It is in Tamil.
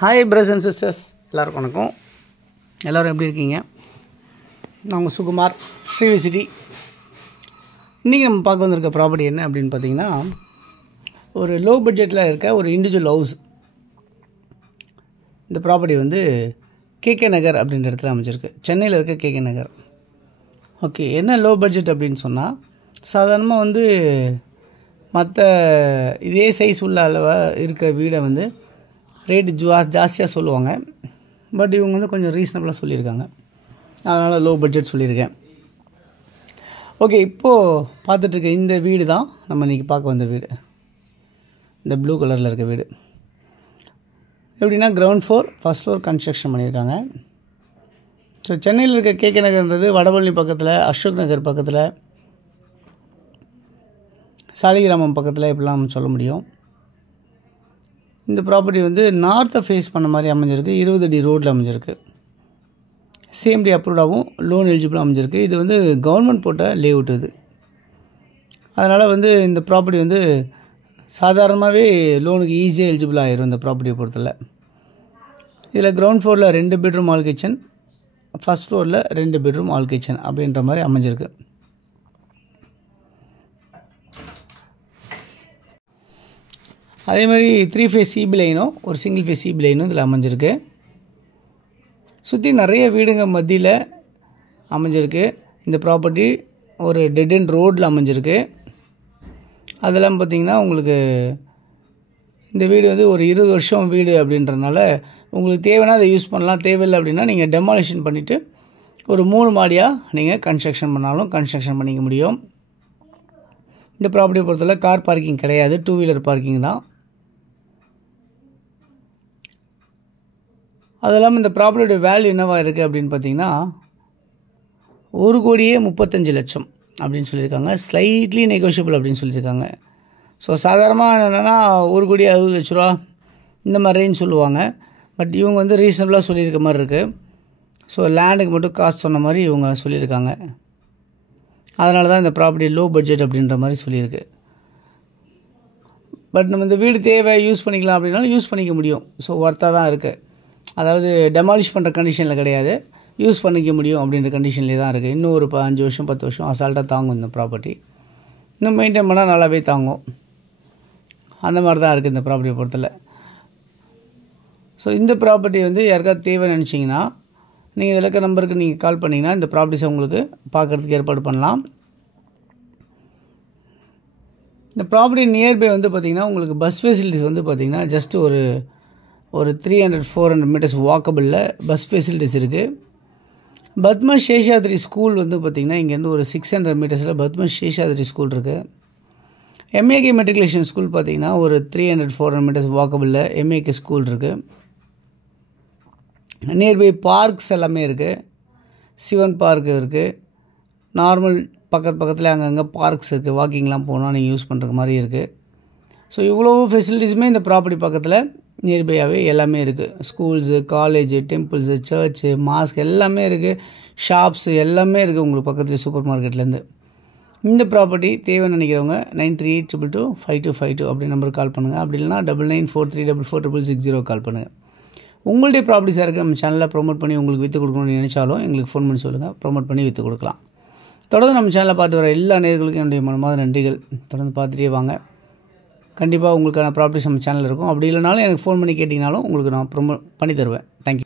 ஹாய் பிரதர்ஸ் அண்ட் சிஸ்டர்ஸ், எல்லோருக்கும் வணக்கம். எல்லோரும் எப்படி இருக்கீங்க? நான் உங்கள் சுகுமார், ஸ்ரீவி சிட்டி. இன்றைக்கி நம்ம பார்க்க வந்திருக்க ப்ராப்பர்ட்டி என்ன அப்படின்னு பார்த்தீங்கன்னா, ஒரு லோ பட்ஜெட்டில் இருக்க ஒரு இண்டிவிஜுவல் ஹவுஸ். இந்த ப்ராப்பர்ட்டி வந்து கேகே நகர் அப்படின்ற இடத்துல அமைச்சிருக்கு. சென்னையில் இருக்க கேகே நகர். ஓகே, என்ன லோ பட்ஜெட் அப்படின்னு சொன்னால், சாதாரணமாக வந்து மற்ற இதே சைஸ் உள்ள அளவாக இருக்க வீடை வந்து ரேட்டு ஜாஸ்தியாக சொல்லுவாங்க. பட் இவங்க வந்து கொஞ்சம் ரீசனபிளாக சொல்லியிருக்காங்க. அதனால் லோ பட்ஜெட் சொல்லியிருக்கேன். ஓகே, இப்போது பார்த்துட்ருக்க இந்த வீடு தான் நம்ம இன்றைக்கி பார்க்க வந்த வீடு. இந்த ப்ளூ கலரில் இருக்க வீடு எப்படின்னா ground floor, first floor construction பண்ணியிருக்காங்க. ஸோ சென்னையில் இருக்க கேகே நகர்ன்றது வடபழனி பக்கத்தில், அசோக் நகர் பக்கத்தில், சாலிகிராமம் பக்கத்தில் இப்படிலாம் நம்ம சொல்ல முடியும். இந்த ப்ராப்பர்ட்டி வந்து நார்த்தை ஃபேஸ் பண்ண மாதிரி அமைஞ்சிருக்கு. 20 அடி ரோட்டில் அமைஞ்சிருக்கு. சிஎம்டி அப்ரூவ்டாகவும் லோன் எலிஜிபிளாக அமைஞ்சிருக்கு. இது வந்து கவர்மெண்ட் போட்ட லேஅவுட் இது. அதனால் வந்து இந்த ப்ராப்பர்ட்டி வந்து சாதாரணமாகவே லோனுக்கு ஈஸியாக எலிஜிபிள் ஆகிரும் இந்த ப்ராப்பர்ட்டியை பொறுத்தல. இதில் கிரவுண்ட் ஃப்ளோரில் 2 பெட்ரூம் ஆல் கிச்சன், ஃபஸ்ட் ஃப்ளோரில் 2 பெட்ரூம் ஆல் கிச்சன் அப்படின்ற மாதிரி அமைஞ்சிருக்கு. அதே மாதிரி 3 ஃபேஸ் சிபி லைனும் ஒரு சிங்கிள் ஃபேஸ் சிபி லைனும் இதில் அமைஞ்சிருக்கு. சுற்றி நிறைய வீடுங்க மத்தியில் அமைஞ்சிருக்கு. இந்த ப்ராப்பர்ட்டி ஒரு டெட் அண்ட் ரோட்டில் அமைஞ்சிருக்கு. அதெல்லாம் பார்த்திங்கன்னா உங்களுக்கு இந்த வீடு வந்து ஒரு 20 வருஷம் வீடு அப்படின்றனால உங்களுக்கு தேவைன்னா அதை யூஸ் பண்ணலாம். தேவையில்லை அப்படின்னா நீங்கள் டெமாலிஷன் பண்ணிவிட்டு ஒரு 3 மாடியாக நீங்கள் கன்ஸ்ட்ரக்ஷன் பண்ணாலும் கன்ஸ்ட்ரக்ஷன் பண்ணிக்க முடியும். இந்த ப்ராப்பர்ட்டியை பொறுத்தவரை கார் பார்க்கிங் கிடையாது, 2 வீலர் பார்க்கிங் தான். அது இல்லாமல் இந்த ப்ராப்பர்ட்டியோட வேல்யூ என்னவாக இருக்குது அப்படின்னு பார்த்தீங்கன்னா 1,35,00,000 அப்படின்னு சொல்லியிருக்காங்க. ஸ்லைட்லி நெகோஷியபிள் அப்படின்னு சொல்லியிருக்காங்க. ஸோ சாதாரணமாக என்னென்னா 1,60,00,000 இந்த மாதிரி ரேஞ்ச் சொல்லுவாங்க. பட் இவங்க வந்து ரீசனபிளாக சொல்லியிருக்க மாதிரி இருக்குது. ஸோ லேண்டுக்கு மட்டும் காசு சொன்ன மாதிரி இவங்க சொல்லியிருக்காங்க. அதனால தான் இந்த ப்ராப்பர்ட்டி லோ பட்ஜெட் அப்படின்ற மாதிரி சொல்லியிருக்கு. பட் நம்ம இந்த வீடு தேவை யூஸ் பண்ணிக்கலாம் அப்படின்னாலும் யூஸ் பண்ணிக்க முடியும். ஸோ ஒர்த்தாக தான் இருக்குது. அதாவது டெமாலிஷ் பண்ணுற கண்டிஷனில் கிடையாது, யூஸ் பண்ணிக்க முடியும் அப்படின்ற கண்டிஷன்லேயே தான் இருக்குது. இன்னும் ஒரு 5 வருஷம் 10 வருஷம் அசால்ட்டாக தாங்கும் இந்த ப்ராப்பர்ட்டி. இன்னும் மெயின்டைன் பண்ணால் நல்லாவே தாங்கும். அந்த மாதிரி தான் இருக்குது இந்த ப்ராப்பர்ட்டியை பொறுத்தல. ஸோ இந்த ப்ராப்பர்ட்டி வந்து யாருக்காவது தேவை நினச்சிங்கன்னா நீங்கள் இதில் இருக்க நம்பருக்கு நீங்கள் கால் பண்ணிங்கன்னா இந்த ப்ராப்பர்ட்டிஸை உங்களுக்கு பார்க்குறதுக்கு ஏற்பாடு பண்ணலாம். இந்த ப்ராப்பர்ட்டி நியர்பை வந்து பார்த்திங்கன்னா உங்களுக்கு பஸ் ஃபெசிலிட்டிஸ் வந்து பார்த்திங்கன்னா ஜஸ்ட் ஒரு 300-400 மீட்டர்ஸ் வாக்கபிளில் பஸ் ஃபெசிலிட்டிஸ் இருக்குது. பத்ம சேஷாத்ரி ஸ்கூல் வந்து பார்த்திங்கன்னா இங்கேருந்து ஒரு 600 மீட்டர்ஸில் பத்ம சேஷாத்ரி ஸ்கூல் இருக்குது. எம்ஏகே மெட்ரிகுலேஷன் ஸ்கூல் பார்த்திங்கன்னா ஒரு 300-400 மீட்டர்ஸ் வாக்கபிளில் எம்ஏகே ஸ்கூல் இருக்குது. நியர்பை பார்க்ஸ் எல்லாமே இருக்குது. சிவன் பார்க் இருக்குது. நார்மல் பக்கத்தில் அங்கங்கே பார்க்ஸ் இருக்குது. வாக்கிங்லாம் போனால் நீங்கள் யூஸ் பண்ணுற மாதிரி இருக்குது. ஸோ இவ்வளோ ஃபெசிலிட்டிஸுமே இந்த ப்ராப்பர்ட்டி பக்கத்தில் நியர்பையாகவே எல்லாமே இருக்குது. Schools, college, temples, church, mask எல்லாமே இருக்குது. ஷாப்ஸு எல்லாமே இருக்குது உங்களுக்கு பக்கத்தில் சூப்பர் மார்க்கெட்லேருந்து. இந்த ப்ராப்பர்ட்டி தேவைன்னு நினைக்கிறவங்க 9382225252 அப்படி நம்பருக்கு கால் பண்ணுங்கள். அப்படி இல்லைனா 9943446660 கால் பண்ணுங்கள். உங்களுடைய ப்ராப்பர்ட்டிஸாக இருக்குது நம்ம சேனலில் ப்ரொமோட் பண்ணி உங்களுக்கு விற்று கொடுக்கணும்னு நினச்சாலும் எங்களுக்கு ஃபோன் பண்ணி சொல்லுங்கள். ப்ரொமோட் பண்ணி விற்று கொடுக்கலாம். தொடர்ந்து நம்ம சேனலில் பார்த்து வர எல்லா நேயர்களுக்கும் என்னுடைய மனமார்ந்த நன்றிகள். தொடர்ந்து பார்த்துட்டே வாங்க. கண்டிப்பாக உங்களுக்கான ப்ராப்பர்ட்டிஸ் நம்ம சேனலில் இருக்கும். அப்படி இல்லைனாலும் எனக்கு ஃபோன் பண்ணி கேட்டிங்கனாலும் உங்களுக்கு நான் ப்ரொமோட் பண்ணி தருவேன். தேங்க்யூ.